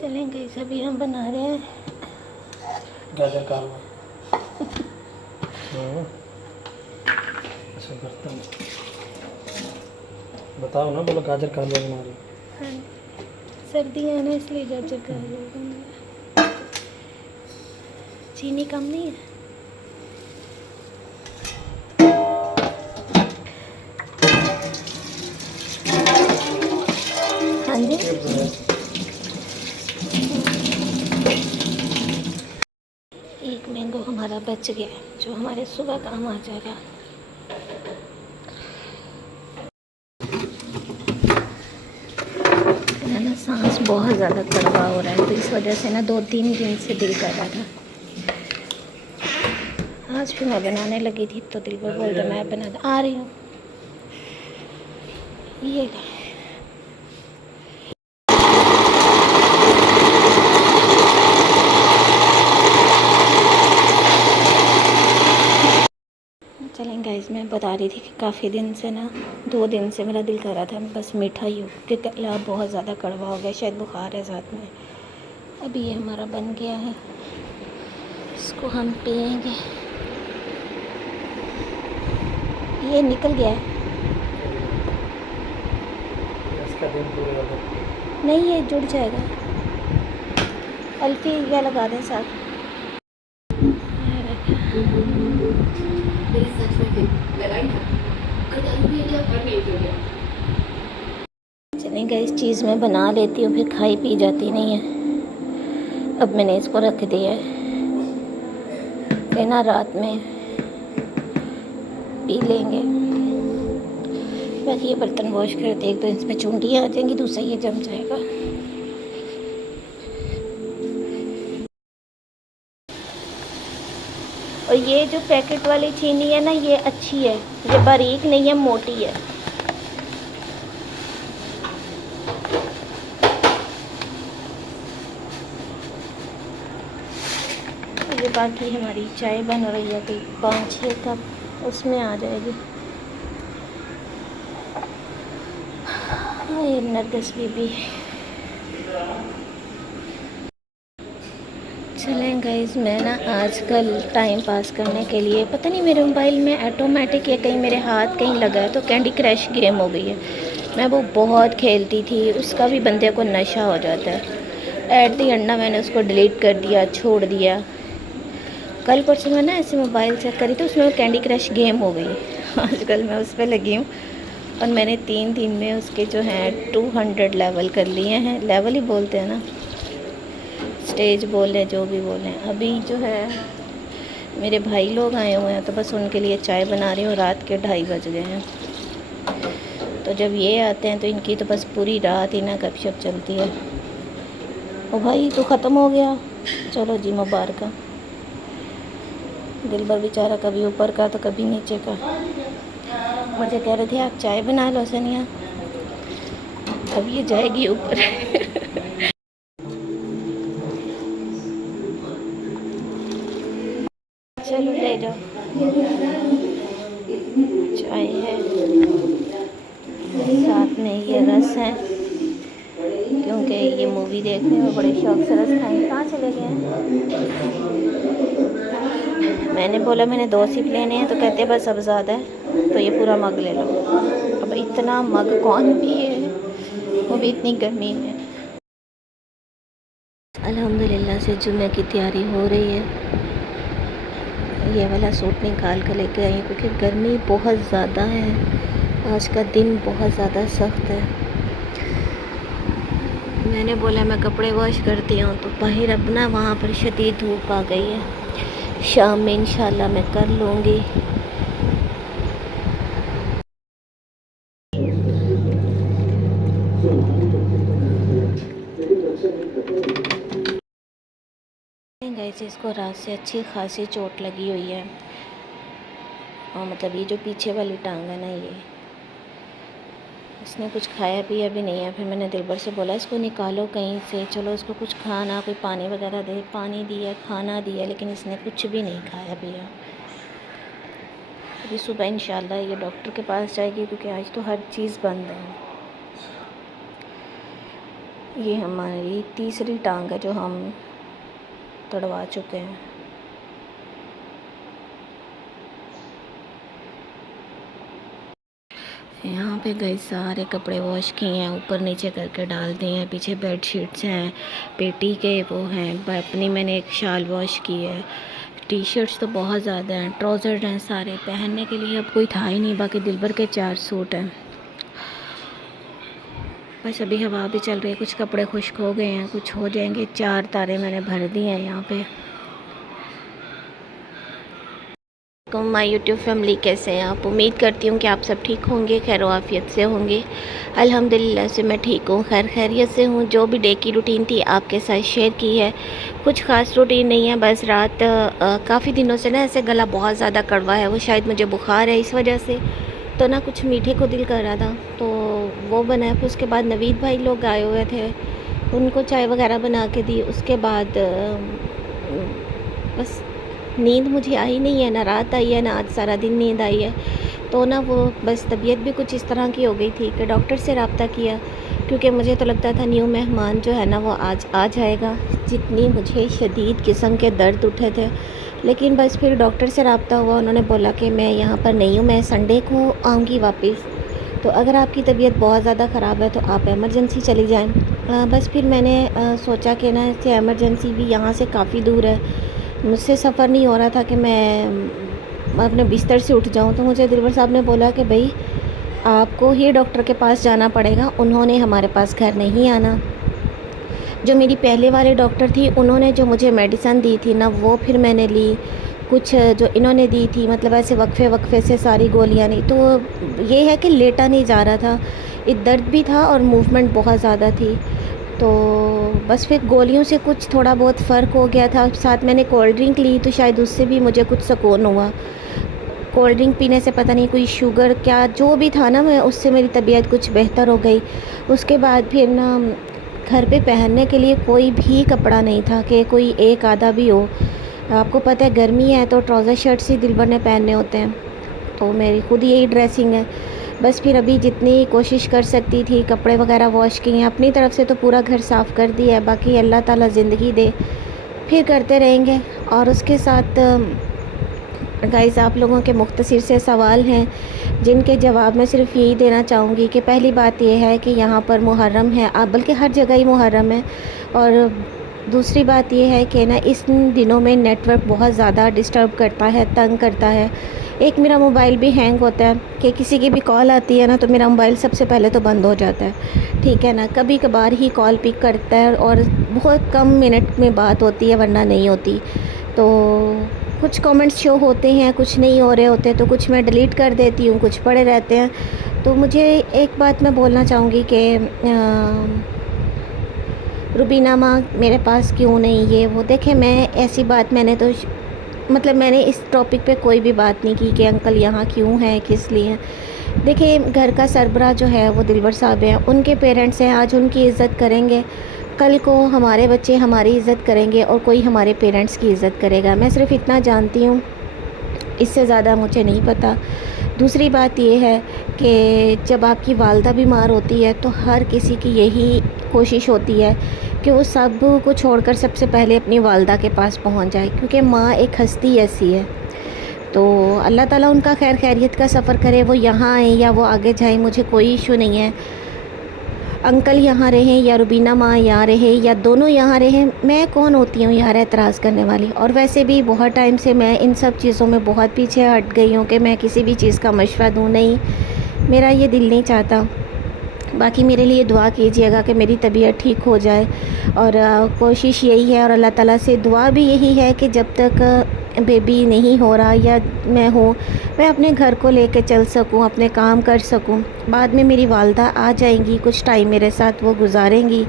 चलेंगे अभी हम बना रहे हैं गाजर का हलवा। ऐसा करता हूँ, बताओ ना, बोलो गाजर का हलवा बना रही हूँ। हाँ, सर्दियाँ हैं ना इसलिए गाजर का हलवा बन रहा है। चीनी कम नहीं है? हाँ जी। एक मैंगो हमारा बच गया जो हमारे सुबह काम आ जाएगा। है ना, सांस बहुत ज़्यादा कड़वा हो रहा है तो इस वजह से ना 2-3 दिन से दिल कर रहा था। आज भी मैं बनाने लगी थी तो दिल पर बोलते मैं बना आ रही हूँ। ये चलें गाइस, मैं बता रही थी कि काफ़ी दिन से ना 2 दिन से मेरा दिल कर रहा था मैं बस मीठा ही हूँ क्योंकि गला बहुत ज़्यादा कड़वा हो गया, शायद बुखार है साथ में। अभी ये हमारा बन गया है, इसको हम पिएंगे। ये निकल गया है। इसका दिन पूरे हो गए। नहीं, ये जुड़ जाएगा। अल्फी या लगा दें साथ। चलें गाइस, चीज़ मैं बना लेती हूँ फिर खाई पी जाती नहीं है। अब मैंने इसको रख दिया है, फिर ना रात में पी लेंगे। बाकी ये बर्तन वॉश करते एक तो इसमें चूंटियाँ आ जाएंगी, दूसरा ये जम जाएगा। और ये जो पैकेट वाली चीनी है ना, ये अच्छी है, ये बारीक नहीं है, मोटी है। ये बाकी हमारी चाय बन रही है, कोई 5-6 कप उसमें आ जाएगी। ये नरगिस बीबी। चलें गाइस, मैं ना आजकल टाइम पास करने के लिए पता नहीं मेरे मोबाइल में ऑटोमेटिक या कहीं मेरे हाथ कहीं लगा है तो कैंडी क्रश गेम हो गई है। मैं वो बहुत खेलती थी, उसका भी बंदे को नशा हो जाता है। एट दी एंड ना मैंने उसको डिलीट कर दिया, छोड़ दिया। कल परसों में ना ऐसे मोबाइल चेक करी तो उसमें कैंडी क्रश गेम हो गई। आजकल मैं उस पर लगी हूँ और मैंने 3 दिन में उसके जो हैं 200 लेवल कर लिए हैं। लेवल ही बोलते हैं ना, स्टेज बोलें जो भी बोलें। अभी जो है मेरे भाई लोग आए हुए हैं तो बस उनके लिए चाय बना रही हूँ। रात के 2:30 बज गए हैं तो जब ये आते हैं तो इनकी तो बस पूरी रात ही ना गपशप चलती है। ओ भाई तो ख़त्म हो गया, चलो जी मुबारक। दिल भर बेचारा कभी ऊपर का तो कभी नीचे का। मुझे कह रहे थे आप चाय बना लो सनिया, अब ये जाएगी ऊपर। चलो ले जाओ, चाय है साथ में ये रस है क्योंकि ये मूवी देखने में बड़े शौक से रस खाएंगे। कहाँ चले गए हैं? मैंने बोला मैंने 2 सिप लेने हैं तो कहते बस अब ज़्यादा है तो ये पूरा मग ले लो। अब इतना मग कौन पिए, वो भी इतनी गर्मी में। अल्हम्दुलिल्लाह से जुम्मे की तैयारी हो रही है। ये वाला सूट निकाल कर लेके आई क्योंकि गर्मी बहुत ज़्यादा है। आज का दिन बहुत ज़्यादा सख्त है। मैंने बोला मैं कपड़े वॉश करती हूँ तो बाहर अपना वहाँ पर शदीद धूप आ गई है। शाम में इंशाल्लाह मैं कर लूँगी। गाइस, इसको रात से अच्छी खासी चोट लगी हुई है और मतलब ये जो पीछे वाली टांग है ना, ये इसने कुछ खाया पिया भी नहीं है। फिर मैंने दिलबर से बोला इसको निकालो कहीं से, चलो इसको कुछ खाना, कोई पानी वगैरह दे। पानी दिया, खाना दिया, लेकिन इसने कुछ भी नहीं खाया पिया। अभी सुबह इंशाल्लाह ये डॉक्टर के पास जाएगी क्योंकि आज तो हर चीज़ बंद है। ये हमारी तीसरी टांग है जो हम तड़वा चुके हैं। यहाँ पे गए सारे कपड़े वॉश किए हैं, ऊपर नीचे करके डाल दिए हैं। पीछे बेड शीट्स हैं, पेटी के वो हैं। अपनी मैंने एक शाल वॉश की है। टी शर्ट्स तो बहुत ज़्यादा हैं, ट्राउज़र हैं सारे पहनने के लिए, अब कोई था ही नहीं। बाकी दिल भर के 4 सूट हैं। बस अभी हवा भी चल रही है, कुछ कपड़े खुश्क हो गए हैं, कुछ हो जाएंगे। 4 तारे मैंने भर दिए हैं यहाँ पे। माय यूट्यूब फैमिली, कैसे हैं आप? उम्मीद करती हूँ कि आप सब ठीक होंगे, खैर आफियत से होंगे। अल्हम्दुलिल्लाह से मैं ठीक हूँ, खैर खैरियत से हूँ। जो भी डे की रूटीन थी आपके साथ शेयर की है। कुछ ख़ास रूटीन नहीं है, बस रात काफ़ी दिनों से ना ऐसे गला बहुत ज़्यादा कड़वा है, वो शायद मुझे बुखार है इस वजह से। तो ना कुछ मीठे को दिल कर रहा था तो वो बनाया। फिर उसके बाद नवीद भाई लोग आए हुए थे, उनको चाय वगैरह बना के दी। उसके बाद बस नींद मुझे आई नहीं है, ना रात आई है, ना आज सारा दिन नींद आई है। तो ना वो बस तबीयत भी कुछ इस तरह की हो गई थी कि डॉक्टर से रब्ता किया, क्योंकि मुझे तो लगता था न्यू मेहमान जो है ना वो आज आ जाएगा। जितनी मुझे शदीद किस्म के दर्द उठे थे, लेकिन बस फिर डॉक्टर से रब्ता हुआ। उन्होंने बोला कि मैं यहाँ पर नहीं हूँ, मैं संडे को आऊँगी वापस। तो अगर आपकी तबीयत बहुत ज़्यादा ख़राब है तो आप एमरजेंसी चली जाएँ। बस फिर मैंने सोचा कि ना इससे एमरजेंसी भी यहाँ से काफ़ी दूर है, मुझसे सफ़र नहीं हो रहा था कि मैं अपने बिस्तर से उठ जाऊं। तो मुझे दिलबर साहब ने बोला कि भाई आपको ही डॉक्टर के पास जाना पड़ेगा, उन्होंने हमारे पास घर नहीं आना। जो मेरी पहले वाले डॉक्टर थी उन्होंने जो मुझे मेडिसिन दी थी ना वो फिर मैंने ली। कुछ जो इन्होंने दी थी मतलब ऐसे वक्फे से सारी गोलियां नहीं। तो ये है कि लेटा नहीं जा रहा था, एक दर्द भी था और मूवमेंट बहुत ज़्यादा थी। तो बस फिर गोलियों से कुछ थोड़ा बहुत फ़र्क हो गया था। साथ मैंने कोल्ड ड्रिंक ली तो शायद उससे भी मुझे कुछ सुकून हुआ। कोल्ड ड्रिंक पीने से पता नहीं कोई शुगर क्या जो भी था ना, मैं उससे मेरी तबीयत कुछ बेहतर हो गई। उसके बाद फिर ना घर पे पहनने के लिए कोई भी कपड़ा नहीं था कि कोई एक आधा भी हो। आपको पता है गर्मी है तो ट्राउज़र शर्ट्स ही दिल भर ने पहनने होते हैं। तो मेरी खुद यही ड्रेसिंग है। बस फिर अभी जितनी कोशिश कर सकती थी, कपड़े वगैरह वॉश किए हैं अपनी तरफ से, तो पूरा घर साफ़ कर दिया है। बाकी अल्लाह ताला ज़िंदगी दे फिर करते रहेंगे। और उसके साथ गाइस आप लोगों के मुख्तसर से सवाल हैं जिनके जवाब मैं सिर्फ यही देना चाहूँगी कि पहली बात यह है कि यहाँ पर मुहर्रम है, बल्कि हर जगह ही मुहर्रम है। और दूसरी बात यह है कि ना इस दिनों में नेटवर्क बहुत ज़्यादा डिस्टर्ब करता है, तंग करता है। एक मेरा मोबाइल भी हैंग होता है कि किसी की भी कॉल आती है ना तो मेरा मोबाइल सबसे पहले तो बंद हो जाता है, ठीक है ना। कभी कभार ही कॉल पिक करता है और बहुत कम मिनट में बात होती है, वरना नहीं होती। तो कुछ कमेंट्स शो होते हैं, कुछ नहीं हो रहे होते, तो कुछ मैं डिलीट कर देती हूँ, कुछ पड़े रहते हैं। तो मुझे एक बात मैं बोलना चाहूँगी कि रुबीना माँ मेरे पास क्यों नहीं, ये वो देखें। मैं ऐसी बात मैंने तो मतलब मैंने इस टॉपिक पे कोई भी बात नहीं की कि अंकल यहाँ क्यों हैं, किस लिए। देखिए घर का सरबराह जो है वो दिलबर साहब हैं, उनके पेरेंट्स हैं, आज उनकी इज़्ज़त करेंगे, कल को हमारे बच्चे हमारी इज़्ज़त करेंगे और कोई हमारे पेरेंट्स की इज़्ज़त करेगा। मैं सिर्फ इतना जानती हूँ, इससे ज़्यादा मुझे नहीं पता। दूसरी बात ये है कि जब आपकी वालदा बीमार होती है तो हर किसी की यही कोशिश होती है कि वो सब को छोड़कर सबसे पहले अपनी वालदा के पास पहुंच जाए, क्योंकि माँ एक हस्ती ऐसी है। तो अल्लाह ताला उनका खैर खैरियत का सफ़र करे, वो यहाँ आए या वो आगे जाए, मुझे कोई इशू नहीं है। अंकल यहाँ रहें या रुबीना माँ यहाँ रहे या दोनों यहाँ रहें, मैं कौन होती हूँ यार एतराज़ करने वाली। और वैसे भी बहुत टाइम से मैं इन सब चीज़ों में बहुत पीछे हट गई हूँ कि मैं किसी भी चीज़ का मशवरा दूँ, नहीं, मेरा ये दिल नहीं चाहता। बाकी मेरे लिए दुआ कीजिएगा कि मेरी तबीयत ठीक हो जाए। और कोशिश यही है और अल्लाह ताला से दुआ भी यही है कि जब तक बेबी नहीं हो रहा या मैं हूँ, मैं अपने घर को लेकर चल सकूँ, अपने काम कर सकूँ। बाद में मेरी वालदा आ जाएंगी, कुछ टाइम मेरे साथ वो गुजारेंगी।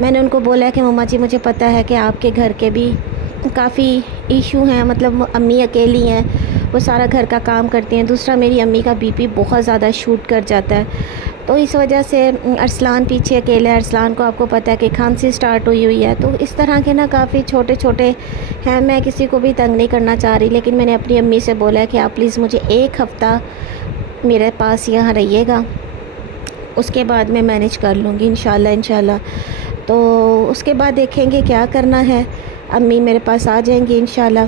मैंने उनको बोला कि मम्मा जी मुझे पता है कि आपके घर के भी काफ़ी इशू हैं, मतलब अम्मी अकेली हैं, वो सारा घर का काम करती हैं। दूसरा मेरी अम्मी का बीपी बहुत ज़्यादा शूट कर जाता है, तो इस वजह से अरसलान पीछे अकेला है। अरसलान को आपको पता है कि खांसी स्टार्ट हुई है। तो इस तरह के ना काफ़ी छोटे छोटे हैं। मैं किसी को भी तंग नहीं करना चाह रही, लेकिन मैंने अपनी अम्मी से बोला है कि आप प्लीज़ मुझे एक हफ़्ता मेरे पास यहाँ रहिएगा। उसके बाद मैं मैनेज कर लूँगी इंशाल्लाह। तो उसके बाद देखेंगे क्या करना है। अम्मी मेरे पास आ जाएंगी इंशाल्लाह।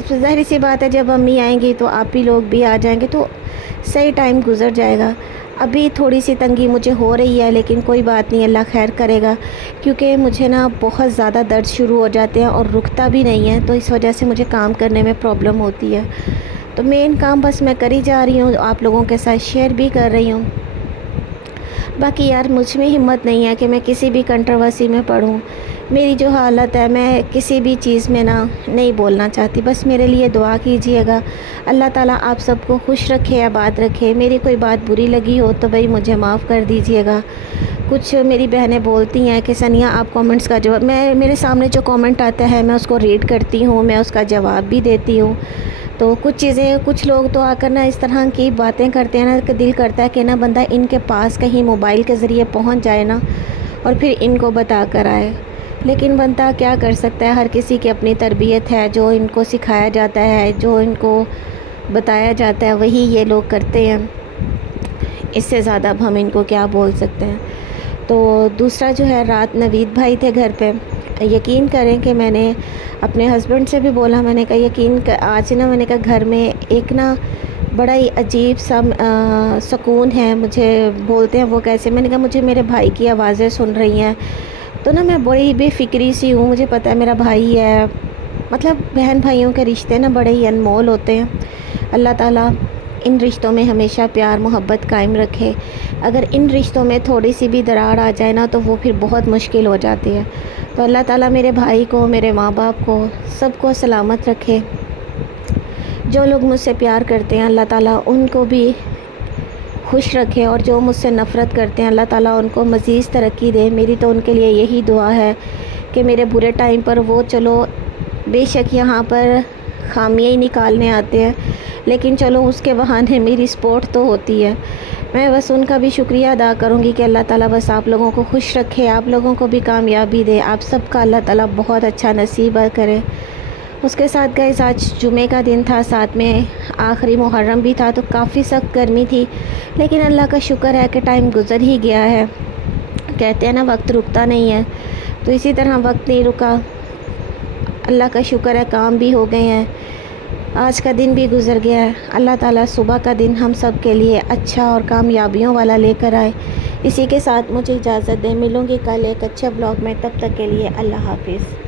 ज़ाहिर सी बात है, जब अम्मी आएंगी तो आप ही लोग भी आ जाएंगे, तो सही टाइम गुजर जाएगा। अभी थोड़ी सी तंगी मुझे हो रही है, लेकिन कोई बात नहीं, अल्लाह खैर करेगा। क्योंकि मुझे ना बहुत ज़्यादा दर्द शुरू हो जाते हैं और रुकता भी नहीं है, तो इस वजह से मुझे काम करने में प्रॉब्लम होती है। तो मेन काम बस मैं करी जा रही हूँ, आप लोगों के साथ शेयर भी कर रही हूँ। बाकी यार मुझ में हिम्मत नहीं है कि मैं किसी भी कंट्रोवर्सी में पढ़ूँ। मेरी जो हालत है, मैं किसी भी चीज़ में ना नहीं बोलना चाहती। बस मेरे लिए दुआ कीजिएगा, अल्लाह ताला आप सबको खुश रखे, आबाद रखे। मेरी कोई बात बुरी लगी हो तो भाई मुझे माफ़ कर दीजिएगा। कुछ मेरी बहनें बोलती हैं कि सनिया आप कमेंट्स का जवाब, मैं मेरे सामने जो कमेंट आता है मैं उसको रीड करती हूँ, मैं उसका जवाब भी देती हूँ। तो कुछ चीज़ें, कुछ लोग तो आकर ना इस तरह की बातें करते हैं ना कि दिल करता है कि ना बंदा इनके पास कहीं मोबाइल के ज़रिए पहुंच जाए ना और फिर इनको बता कर आए। लेकिन बंदा क्या कर सकता है, हर किसी की अपनी तरबियत है। जो इनको सिखाया जाता है, जो इनको बताया जाता है, वही ये लोग करते हैं। इससे ज़्यादा अब हम इनको क्या बोल सकते हैं। तो दूसरा जो है, रात नवीद भाई थे घर पे। यकीन करें कि मैंने अपने हस्बैंड से भी बोला, मैंने कहा आज ना, मैंने कहा घर में एक ना बड़ा ही अजीब सा सुकून है। मुझे बोलते हैं वो कैसे, मैंने कहा मुझे मेरे भाई की आवाज़ें सुन रही हैं। तो ना मैं बड़ी बेफिक्री सी हूँ, मुझे पता है मेरा भाई है। मतलब बहन भाइयों के रिश्ते ना बड़े ही अनमोल होते हैं। अल्लाह ताला इन रिश्तों में हमेशा प्यार मोहब्बत कायम रखे। अगर इन रिश्तों में थोड़ी सी भी दरार आ जाए ना, तो वो फिर बहुत मुश्किल हो जाती है। तो अल्लाह ताला मेरे भाई को, मेरे माँ बाप को, सबको सलामत रखे। जो लोग मुझसे प्यार करते हैं अल्लाह ताला उनको भी खुश रखे, और जो मुझसे नफ़रत करते हैं अल्लाह ताला उनको मज़ीद तरक्की दे। मेरी तो उनके लिए यही दुआ है कि मेरे बुरे टाइम पर वो, चलो बेशक यहाँ पर खामियाँ ही निकालने आते हैं, लेकिन चलो उसके बहाने मेरी सपोर्ट तो होती है। मैं बस उनका भी शुक्रिया अदा करूँगी कि अल्लाह ताला बस आप लोगों को खुश रखे, आप लोगों को भी कामयाबी दे, आप सबका अल्लाह ताला बहुत अच्छा नसीब करे। उसके साथ गाइस, आज जुमे का दिन था, साथ में आखिरी मुहर्रम भी था, तो काफ़ी सख्त गर्मी थी, लेकिन अल्लाह का शुक्र है कि टाइम गुज़र ही गया है। कहते हैं ना वक्त रुकता नहीं है, तो इसी तरह वक्त नहीं रुका। अल्लाह का शुक्र है काम भी हो गए हैं, आज का दिन भी गुज़र गया है। अल्लाह ताला सुबह का दिन हम सब के लिए अच्छा और कामयाबियों वाला लेकर आए। इसी के साथ मुझे इजाज़त दें, मिलूँगी कल एक अच्छे ब्लॉग में। तब तक के लिए अल्लाह हाफिज़।